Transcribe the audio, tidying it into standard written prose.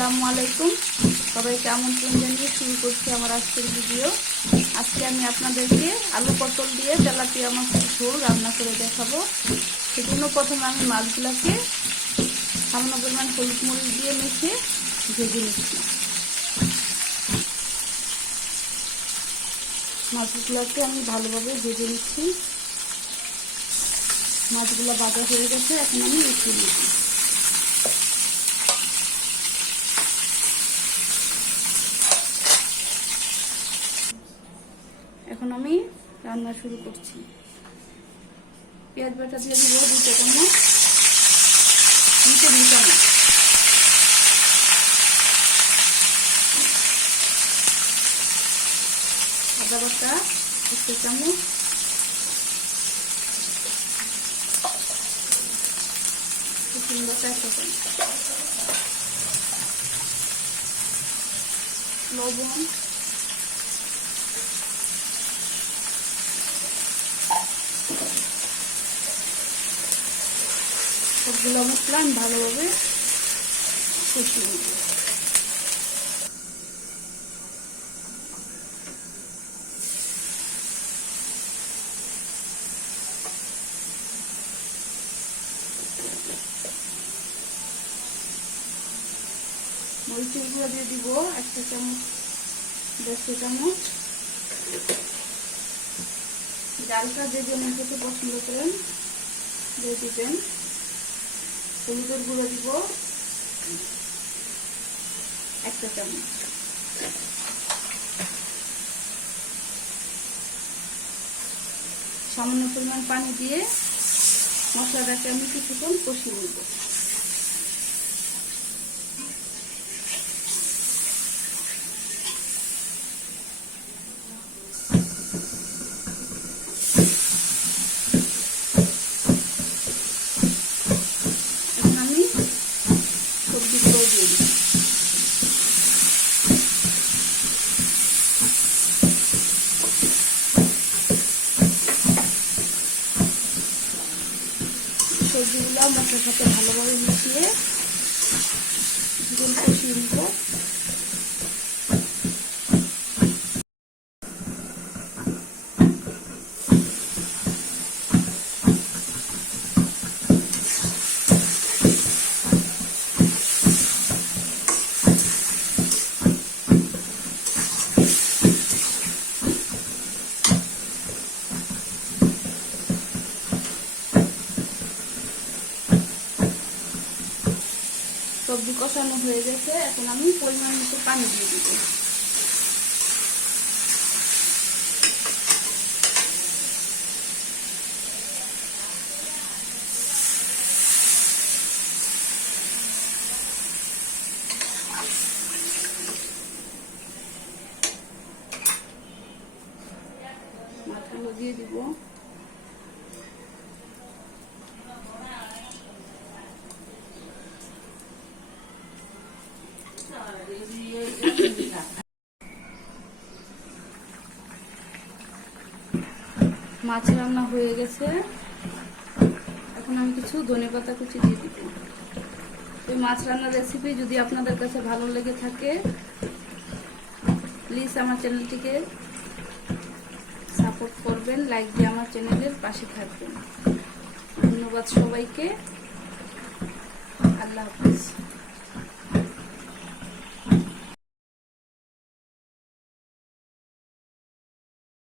আসসালামু আলাইকুম। সবাইকে আমন্ত্রণ জানিয়ে শুরু করছি আমার আজকের ভিডিও। আজকে আমি আপনাদেরকে আলু পটল দিয়ে তেলাপিয়া মাছের ঝোল রান্না করে দেখাবো। সেজন্য প্রথমে আমি মাছগুলোকে সামান্য পরিমাণ হলুদ মরিচ দিয়ে মেখে ভেজে নিচ্ছি। মাছগুলোকে আমি ভালোভাবে ভেজে নিচ্ছি। মাছগুলো ভাজা হয়ে গেছে, এখন আমি উঠিয়ে নিচ্ছি। এখন আমি রান্না শুরু করছি। পেঁয়াজ বাটা দিয়ে দিব 2 টা চামচ, 2 টেবিল চামচ। আদা বাটা 1 টা চামচ, রসুন বাটা 1 টা চামচ, লবণ, সবগুলো মশলা আমি ভালোভাবে কষিয়ে নেব। মরিচের গুঁড়া দিয়ে দিব 1 টা চামচ, 1.5 টা চামচ। ডালটা যে জন্য খেতে পছন্দ করেন দিয়ে দিবেন। হলুদের গুঁড়ো দিব 1 টা চামচ। সামান্য পরিমাণ পানি দিয়ে মশলাটাকে আমি কিছুক্ষণ কষিয়ে নেব। এখন আমি সবজিগুলো দিয়ে দিই। সবজিগুলো মশলার সাথে ভালোভাবে মিশিয়ে কিছুক্ষণ কষিয়ে নিব। সবজি কষানো হয়ে গেছে, এখন আমি পরিমাণ মতো পানি দিয়ে দিব। মাছগুলো দিয়ে দিব। মাছ রান্না হয়ে গেছে, এখন আমি কিছু ধনেপাতা কুচি দিয়ে দিব। এই মাছ রান্নার রেসিপি যদি আপনাদের কাছে ভালো লেগে থাকে প্লিজ আমার চ্যানেলটিকে সাপোর্ট করবেন, লাইক দিয়ে আমার চ্যানেলের পাশে থাকবেন। ধন্যবাদ সবাইকে। আল্লাহ হাফেজ।